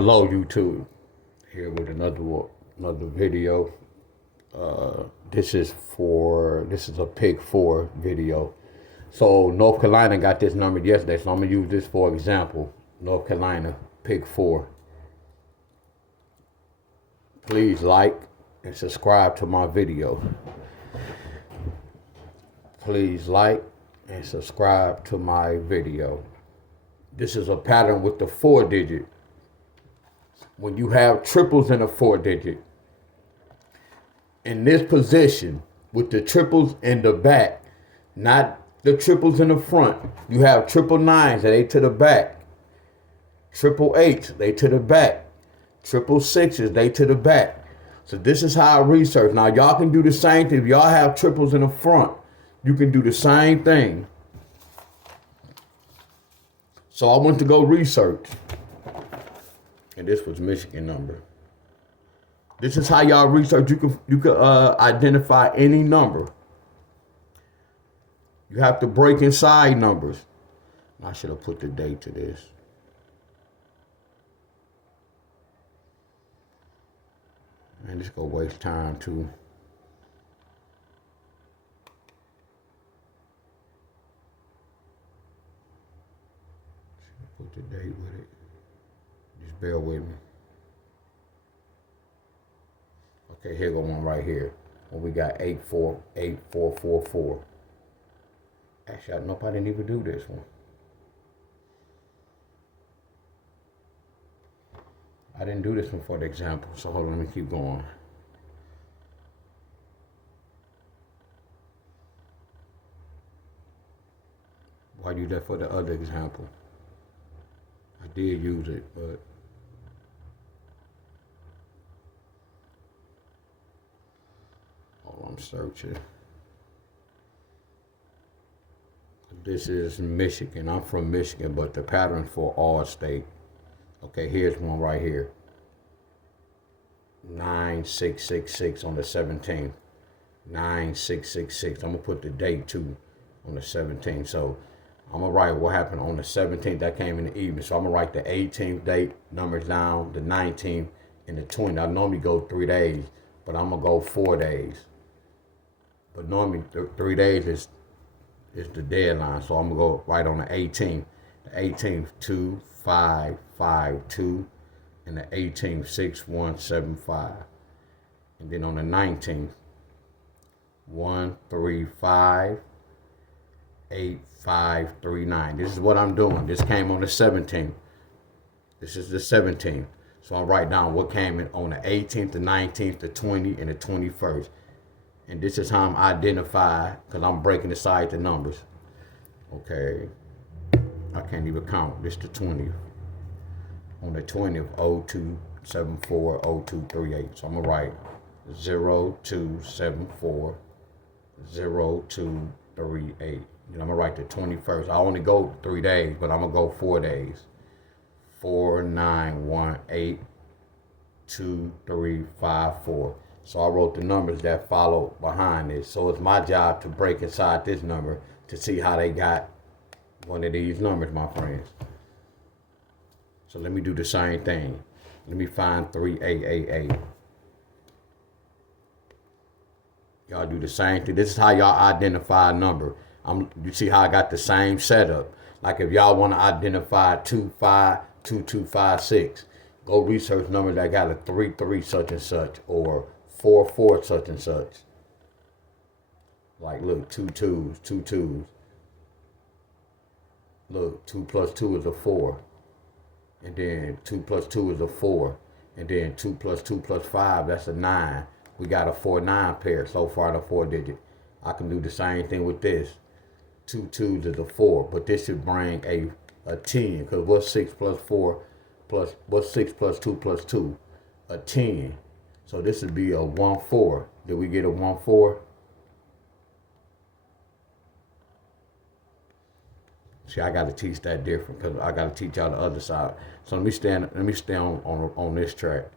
Hello YouTube, here with another video. This is a pick four video. So North Carolina got this number yesterday, so I'm gonna use this for example. North Carolina pick four. Please like and subscribe to my video. Please like and subscribe to my video. This is a pattern with the 4-digit. When you have triples in a 4-digit, in this position with the triples in the back, not the triples in the front, you have triple nines, they to the back, triple eights, they to the back, triple sixes, they to the back. So this is how I research. Now y'all can do the same thing. If y'all have triples in the front, you can do the same thing. So I went to go research. And this was Michigan number. This is how y'all research. You can identify any number. You have to break inside numbers. I should have put the date to this. Man, this gonna waste time too. Put the date with it. Just bear with me. Okay, here go one right here. Well, we got 848444. Actually, I nope, I didn't even do this one. I didn't do this one for the example, so hold on, let me keep going. Why do that for the other example? I did use it, but I'm searching. This is Michigan. I'm from Michigan, but the pattern for all state. Okay, here's one right here. 9666 on the 17th. 9666. I'm gonna put the date too on the 17th. So I'm gonna write what happened on the 17th. That came in the evening. So I'm gonna write the 18th date numbers down, the 19th, and the 20th. I normally go 3 days, but I'm gonna go 4 days. But normally 3 days is the deadline. So I'm gonna go right on the 18th. The 18th 2552 and the 18th 6175. And then on the 19th 135 8539. This is what I'm doing. This came on the 17th. This is the 17th. So I'll write down what came in on the 18th, the 19th, the 20th, and the 21st. And this is how I'm identified, because I'm breaking aside the numbers. Okay. I can't even count. This is the 20th. On the 20th, 0274 0238. So I'm going to write 0274 0238. Then I'm going to write the 21st. I only go 3 days, but I'm going to go 4 days. 4918 2354. So I wrote the numbers that follow behind this. So it's my job to break inside this number to see how they got one of these numbers, my friends. So let me do the same thing. Let me find 3888. Y'all do the same thing. This is how y'all identify a number. You see how I got the same setup. Like if y'all want to identify 252256, go research numbers that got a 33 such and such or 44 such and such. Like look, 2 twos, 2 twos. Look, 2 plus 2 is a 4. And then 2 plus 2 is a 4. And then 2 plus 2 plus 5, that's a 9. We got a 4-9 pair so far, the 4-digit. I can do the same thing with this. 2 twos is a 4, but this should bring a 10, because what's 6 plus 4 plus, what's 6 plus 2 plus 2? A 10. So this would be a 1-4. Did we get a 1-4? See, I got to teach that different, because I got to teach y'all the other side. So let me stay on this track.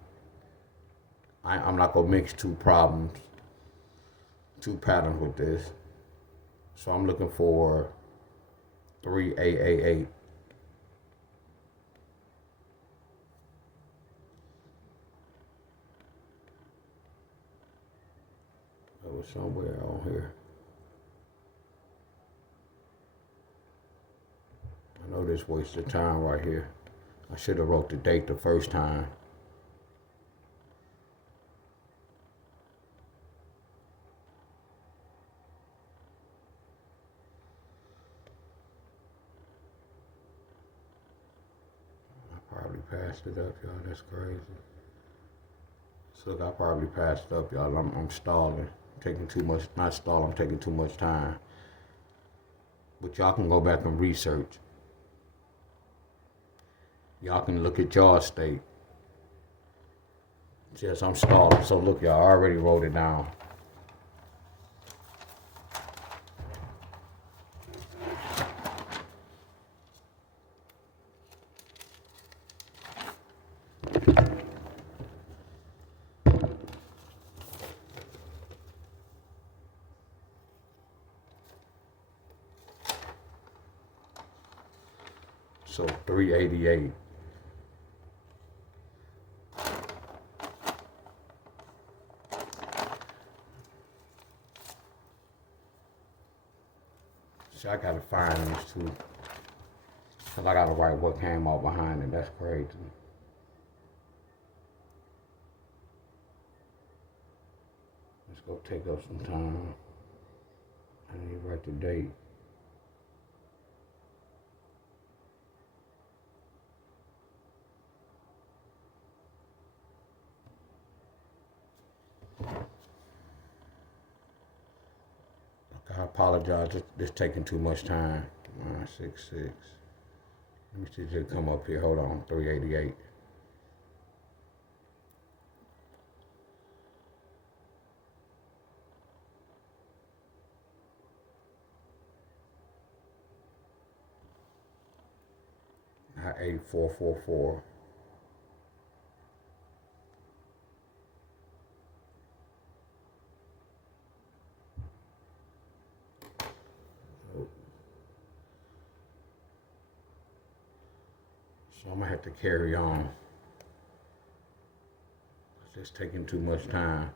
I'm not gonna mix two patterns with this. So I'm looking for 3888. was somewhere on here. I know this wasted time right here. I should have wrote the date the first time. I probably passed it up, y'all. That's crazy. So look, I probably passed it up, y'all. I'm stalling. Taking too much, not stalling, I'm taking too much time. But y'all can go back and research. Y'all can look at y'all state. Yes, I'm stalling. So look, y'all, I already wrote it down. So 388. See, I gotta find these two. Cause I gotta write what came out behind it. That's crazy. Let's go take up some time. I need to write the date. I apologize, it's taking too much time. 966. Let me see if it come up here. Hold on, 388. Not 8444. So I'm gonna have to carry on. It's just taking too much time.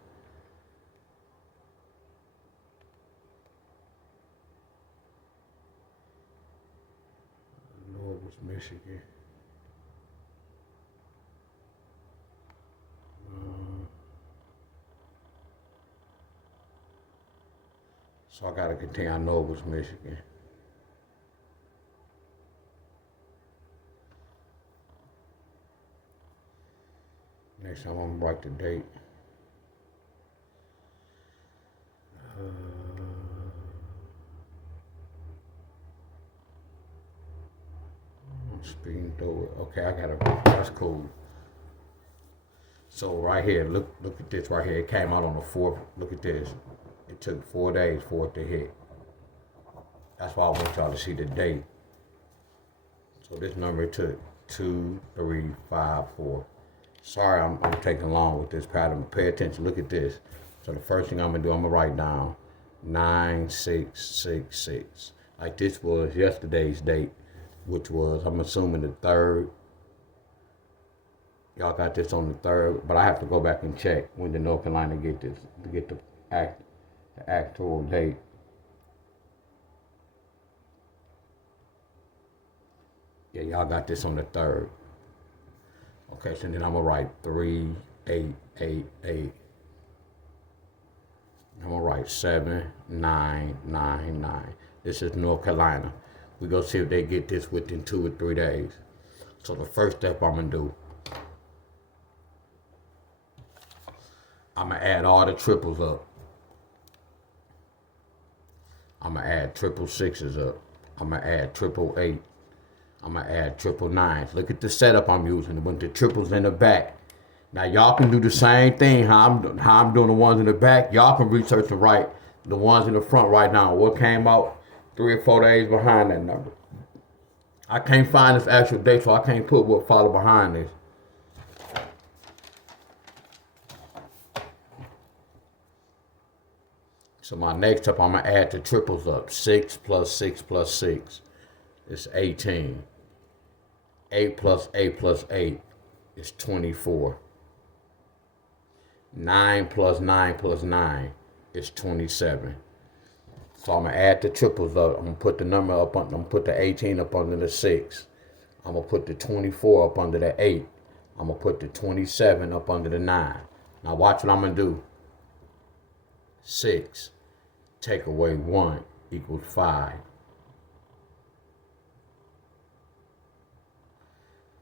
I know it was Michigan. So I gotta continue. I know it was Michigan. Next time I'm gonna write the date. I'm speeding through it. Okay, I gotta. That's cool. So right here, look at this right here. It came out on the 4th. Look at this. It took 4 days for it to hit. That's why I want y'all to see the date. So this number took 2, 3, 5, 4. Sorry, I'm taking long with this pattern. Pay attention. Look at this. So the first thing I'm gonna do, I'm gonna write down 9666. Like this was yesterday's date, which was, I'm assuming, the 3rd. Y'all got this on the 3rd, but I have to go back and check when the North Carolina get this to get the actual date. Yeah, y'all got this on the 3rd. Okay, so then I'm gonna write 3888. I'm gonna write 7999. This is North Carolina. We go see if they get this within 2 or 3 days. So the first step I'm gonna do, I'm gonna add all the triples up. I'm gonna add 666s up. I'm gonna add 888. I'm gonna add 999s. Look at the setup I'm using with the triples in the back. Now y'all can do the same thing. How I'm doing the ones in the back. Y'all can research and write the ones in the front right now. What came out 3 or 4 days behind that number. I can't find this actual date, so I can't put what followed behind this. So my next step, I'm gonna add the triples up. 6 plus 6 plus 6 is 18. 8 plus 8 plus 8 is 24. 9 plus 9 plus 9 is 27. So I'm gonna add the triples up. I'm gonna put the number up on, I'm gonna put the 18 up under the 6. I'm gonna put the 24 up under the 8. I'm gonna put the 27 up under the 9. Now watch what I'm gonna do. 6 take away 1 equals 5.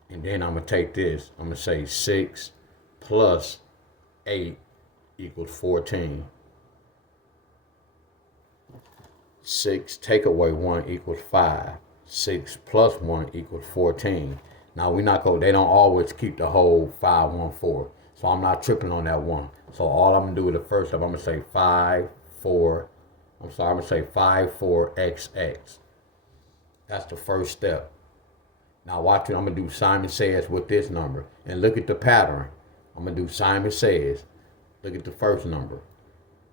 And then I'm gonna take this. I'm gonna say 6 plus 8 equals 14. 6 take away 1 equals 5. 6 plus 1 equals 14. Now we not go, they don't always keep the whole 514. So I'm not tripping on that one. So all I'm gonna do is the first step, I'm gonna say 5, 4. I'm gonna say 5, 4, XX. That's the first step. Now watch it, I'm gonna do Simon Says with this number. And look at the pattern. I'm gonna do Simon Says. Look at the first number.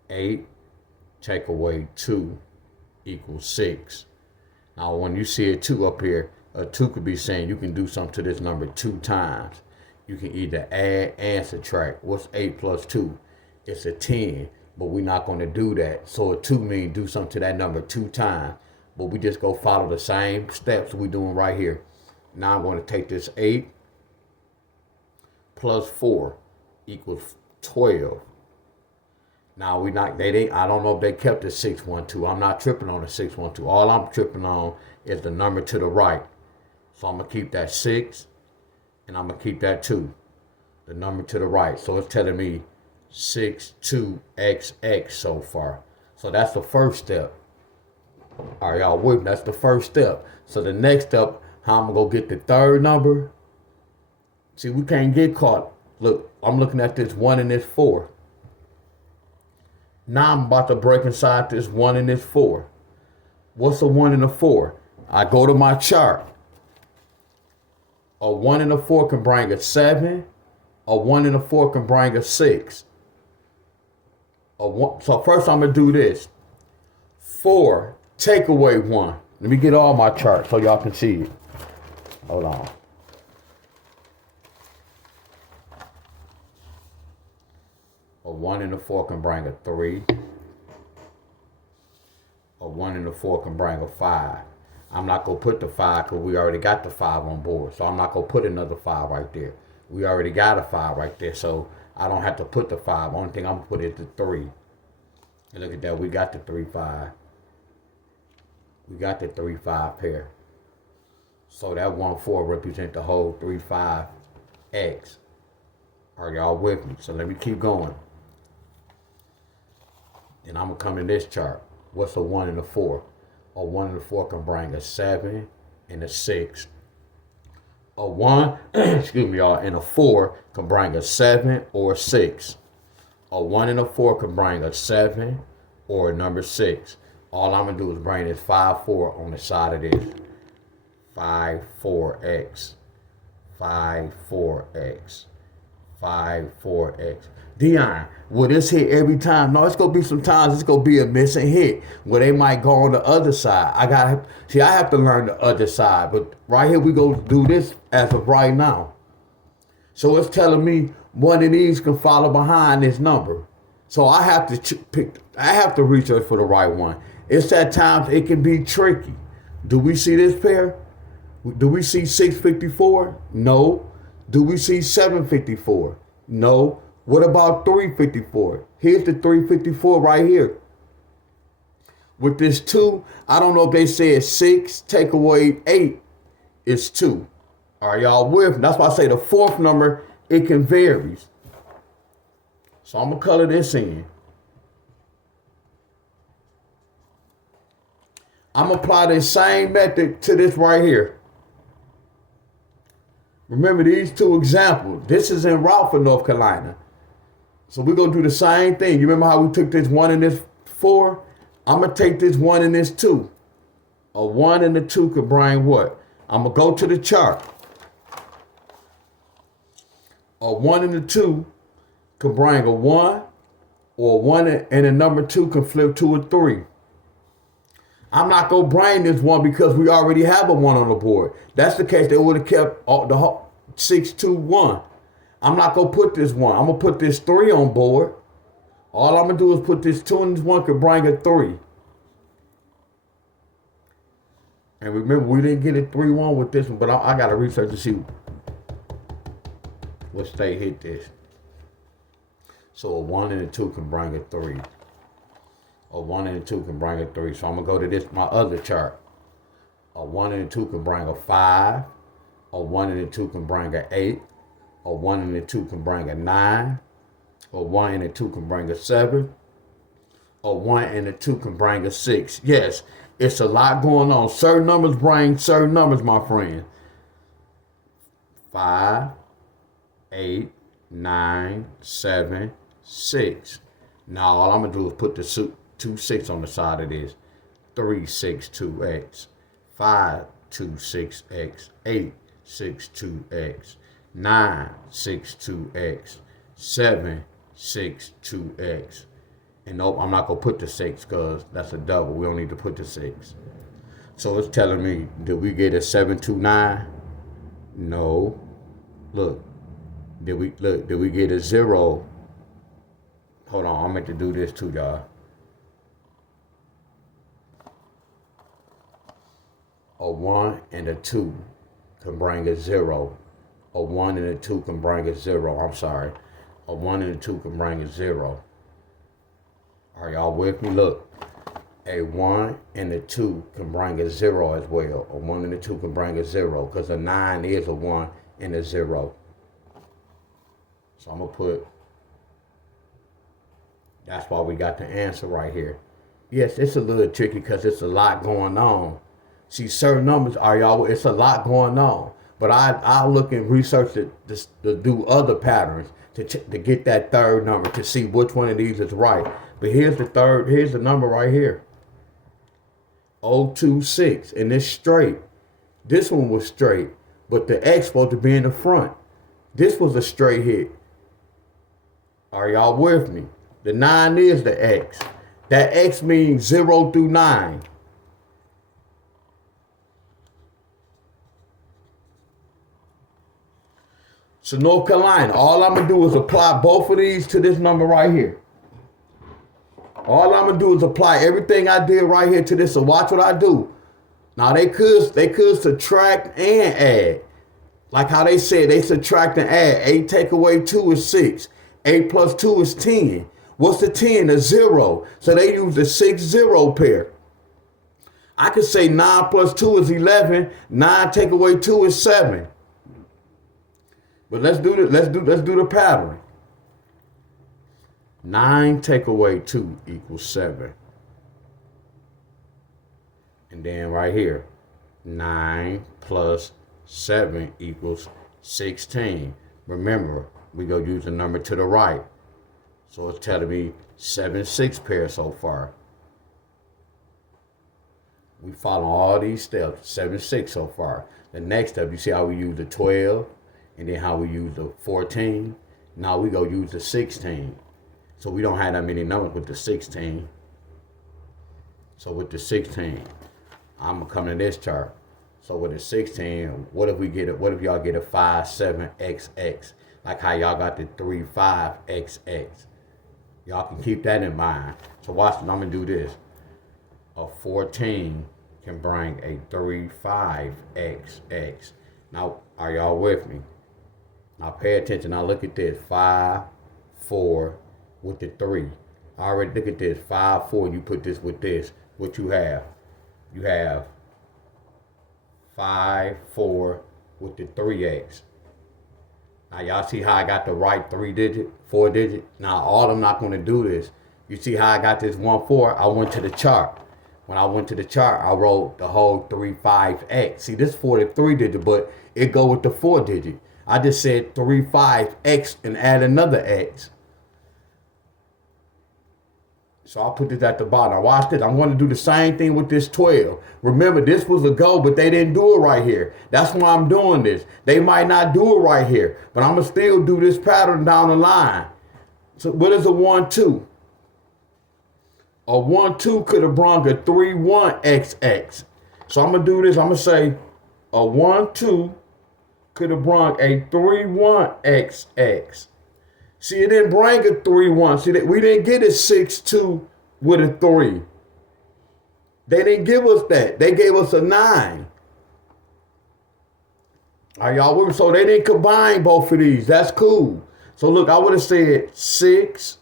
8 take away 2 equals 6. Now when you see a 2 up here, a 2 could be saying you can do something to this number 2 times. You can either add and subtract. What's 8 plus 2? It's a 10, but we're not going to do that. So a 2 means do something to that number 2 times. But we just go follow the same steps we're doing right here. Now I'm going to take this 8 plus 4 equals 12. Now we not, they didn't, I don't know if they kept the 612. I'm not tripping on the 612. All I'm tripping on is the number to the right. So I'm going to keep that 6 and I'm going to keep that 2. The number to the right. So it's telling me 62XX so far. So that's the first step. All right, y'all with me? That's the first step. So the next step, how I'm going to go get the third number. See, we can't get caught. Look, I'm looking at this 1 and this 4. Now I'm about to break inside this 1 and this 4. What's a 1 and a 4? I go to my chart. A 1 and a 4 can bring a 7. A 1 and a 4 can bring a 6. So first I'm going to do this. 4 take away 1. Let me get all my charts so y'all can see it. Hold on. A 1 and a 4 can bring a 3. A 1 and a 4 can bring a 5. I'm not going to put the 5 because we already got the 5 on board. So I'm not going to put another 5 right there. We already got a 5 right there. So I don't have to put the 5. Only thing I'm going to put is the 3. And look at that. We got the 3, 5. We got the 3, 5 pair. So that 1, 4 represents the whole 3, 5 X. Are y'all with me? So let me keep going. And I'm going to come to this chart. What's a 1 and a 4? A 1 and a 4 can bring a 7 and a 6. A 1, excuse me, y'all, and a 4 can bring a 7 or a 6. A 1 and a 4 can bring a 7 or a number 6. All I'm going to do is bring this 5, 4 on the side of this. 5, 4X. 5, 4X. 5, 4X. Dion, will this hit every time? No, it's going to be some times it's going to be a missing hit where they might go on the other side. I have to learn the other side. But right here, we go do this as of right now. So it's telling me one of these can follow behind this number. So I have to research for the right one. It's at times it can be tricky. Do we see this pair? Do we see 654? No. Do we see 754? No. What about 354? Here's the 354 right here. With this 2, I don't know if they said 6 take away 8 is 2. Are y'all with me? That's why I say the fourth number, it can vary. So I'm going to color this in. I'm going to apply the same method to this right here. Remember these 2 examples. This is in Ralph, North Carolina. So we're going to do the same thing. You remember how we took this 1 and this 4? I'm going to take this 1 and this 2. A 1 and a 2 could bring what? I'm going to go to the chart. A 1 and a 2 could bring a 1, or a 1 and a number 2 can flip to a 3. I'm not going to bring this 1 because we already have a 1 on the board. That's the case. They would have kept the whole 6, 2, 1. I'm not going to put this 1. I'm going to put this 3 on board. All I'm going to do is put this 2 and this 1 could bring a 3. And remember, we didn't get a 3-1 with this one, but I got to research to see what state hit this. So a 1 and a 2 can bring a 3. A 1 and a 2 can bring a 3. So I'm going to go to this, my other chart. A 1 and a 2 can bring a 5. A 1 and a 2 can bring a 8. A 1 and a 2 can bring a 9. A 1 and a 2 can bring a 7. A 1 and a 2 can bring a 6. Yes, it's a lot going on. Certain numbers bring certain numbers, my friend. 5, 8, 9, 7, 6. Now all I'm going to do is put the 2 6 on the side of this. 3 6 2x. 5 2 6x. 8 6 2x. 9 6 2x. 7 6 2x. And nope, I'm not going to put the 6 because that's a double. We don't need to put the 6. So it's telling me, did we get a 7 2 9? No. Look. Did we get a 0? Hold on, I'm meant to do this too, y'all. A 1 and a 2 can bring a 0. A 1 and a 2 can bring a 0. I'm sorry. A 1 and a 2 can bring a 0. Are y'all with me? Look. A 1 and a 2 can bring a 0 as well. A 1 and a 2 can bring a 0 because a 9 is a 1 and a 0. So I'm going to put, that's why we got the answer right here. Yes, it's a little tricky because it's a lot going on. See, certain numbers are, y'all, it's a lot going on. But I'll look and research to do other patterns to get that third number to see which one of these is right. But here's the number right here. 026, and it's straight. This one was straight, but the X supposed to be in the front. This was a straight hit. Are y'all with me? The 9 is the X. That X means 0 through 9. So North Carolina, all I'm going to do is apply both of these to this number right here. All I'm going to do is apply everything I did right here to this. So watch what I do. Now they could subtract and add. Like how they said, they subtract and add. 8 take away 2 is 6. 8 plus 2 is 10. What's the 10? A 0. So they use the 6-0 pair. I could say 9 plus 2 is 11. 9 take away 2 is 7. But let's do the pattern. 9 take away 2 equals 7. And then right here, 9 plus 7 equals 16. Remember, we go use the number to the right. So it's telling me 7-6 pair so far. We follow all these steps, 7-6 so far. The next step, you see how we use the 12 and then how we use the 14. Now we go use the 16. So we don't have that many numbers with the 16. So with the 16, I'm gonna come to this chart. So with the 16, what if y'all get a 5-7XX? Like how y'all got the 3-5XX. Y'all can keep that in mind. So watch, I'm gonna do this. A 14 can bring a 3-5XX. Now, are y'all with me? Now pay attention. Now look at this. 5, 4 with the 3. I already look at this. 5, 4. You put this with this. What you have? You have 5, 4 with the 3X. Now y'all see how I got the right 4 digit? Now all I'm not going to do this. You see how I got this 1, 4? I went to the chart. When I went to the chart, I wrote the whole 3-5X. See, this 4 to 3 digit, but it go with the 4 digit. I just said 3-5X and add another X. So I'll put this at the bottom. Now watch this. I'm going to do the same thing with this 12. Remember, this was a go, but they didn't do it right here. That's why I'm doing this. They might not do it right here, but I'm going to still do this pattern down the line. So what is a 1, 2? A 1, 2 could have brought a 3-1XX. So I'm going to do this. I'm going to say a 1, 2 could have brought a 3-1XX. See, it didn't bring a 3-1. See, we didn't get a 6-2 with a 3. They didn't give us that. They gave us a 9. Are y'all with me? So they didn't combine both of these. That's cool. So look, I would have said 6.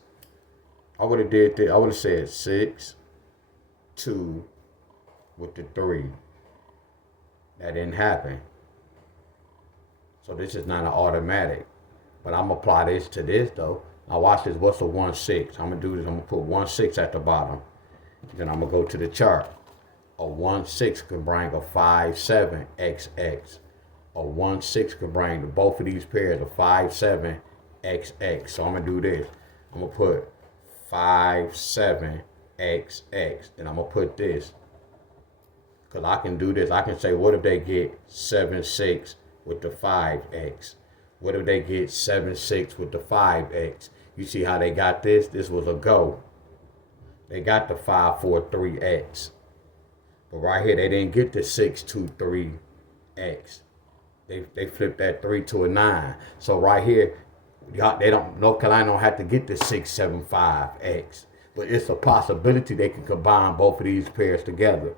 I would have did that. I would have said 6, 2 with the 3. That didn't happen. So this is not an automatic. But I'm going to apply this to this, though. Now watch this. What's a 1-6? I'm going to do this. I'm going to put 1-6 at the bottom. Then I'm going to go to the chart. A 1-6 can bring a 5-7 XX. A 1-6 can bring both of these pairs a 5-7 XX. So I'm going to do this. I'm going to put 5-7 XX. And I'm going to put this. Because I can do this. I can say, what if they get 7-6 with the 5X? What if they get 7-6 with the 5X? You see how they got this? This was a go. They got the 5-4-3X. But right here, they didn't get the 6-2-3X. They flipped that 3 to a 9. So right here, North Carolina don't have to get the 6-7-5X. But it's a possibility they can combine both of these pairs together.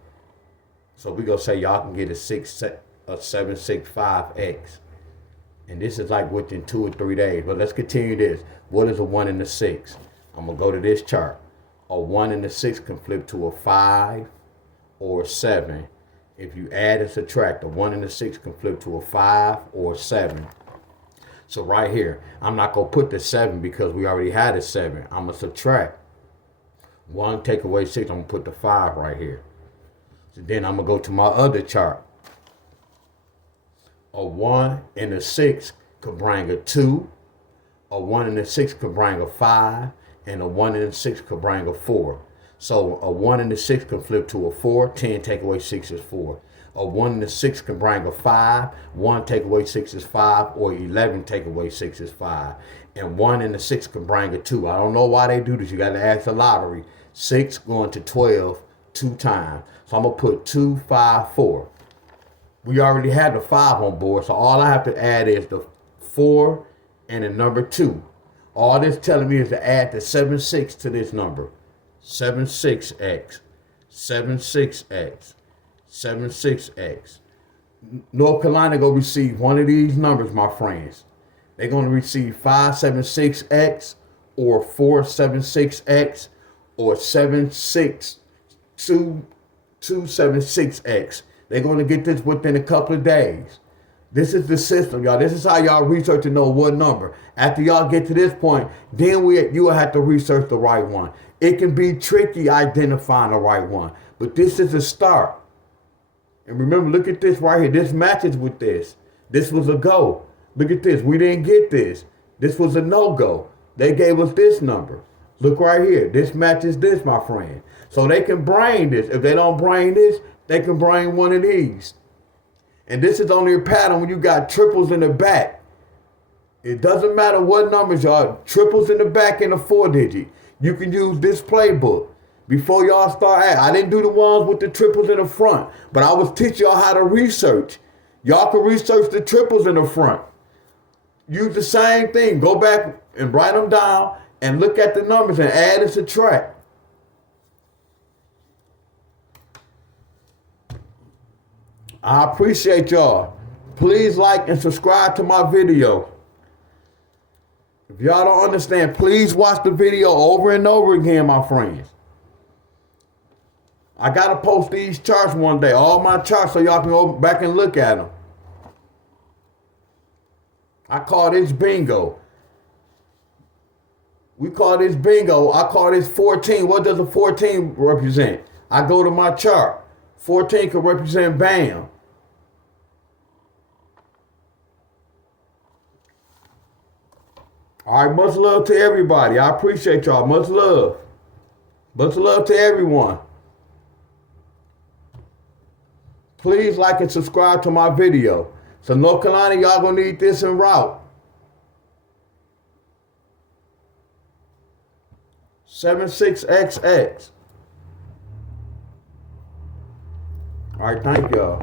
So we're going to say y'all can get a 7-6-5X. And this is like within 2 or 3 days. But let's continue this. What is a 1 and a 6? I'm going to go to this chart. A 1 and a 6 can flip to a 5 or a 7. If you add and subtract, a 1 and a 6 can flip to a 5 or a 7. So right here, I'm not going to put the 7 because we already had a 7. I'm going to subtract. 1 take away 6, I'm going to put the 5 right here. So then I'm going to go to my other chart. A 1 and a 6 could bring a 2. A 1 and a 6 could bring a 5. And a 1 and a 6 could bring a 4. So a 1 and a 6 can flip to a 4. 10 take away 6 is 4. A 1 and a 6 can bring a 5. 1 take away 6 is 5. Or 11 take away 6 is 5. And 1 and a 6 can bring a 2. I don't know why they do this. You got to ask the lottery. 6 going to 12 2 times. So I'm going to put 2, 5, 4. We already had the 5 on board. So all I have to add is the 4 and the number 2. All this telling me is to add the 7-6 to this number. 7-6X. 7-6X. 7-6X. North Carolina going to receive one of these numbers, my friends. They're going to receive 5-7-6X or 4-7-6X or 7-6-2-7-6X. They're going to get this within a couple of days. This is the system, y'all. This is how y'all research to know what number. After y'all get to this point, then you will have to research the right one. It can be tricky identifying the right one, but this is a start. And remember, look at this right here. This matches with this. This was a go. Look at this. We didn't get this. This was a no-go. They gave us this number. Look right here. This matches this, my friend. So they can bring this. If they don't bring this, they can bring one of these. And this is only a pattern when you got triples in the back. It doesn't matter what numbers y'all, triples in the back in a 4-digit. You can use this playbook. Before y'all start I didn't do the ones with the triples in the front, but I was teaching y'all how to research. Y'all can research the triples in the front. Use the same thing. Go back and write them down and look at the numbers and add and subtract. I appreciate y'all. Please like and subscribe to my video. If y'all don't understand, please watch the video over and over again, my friends. I got to post these charts one day, all my charts, so y'all can go back and look at them. I call this bingo. We call this bingo. I call this 14. What does a 14 represent? I go to my chart. 14 could represent BAM. All right, much love to everybody. I appreciate y'all. Much love. Much love to everyone. Please like and subscribe to my video. So North Carolina, y'all gonna need this en route. 76XX. All right, thank y'all.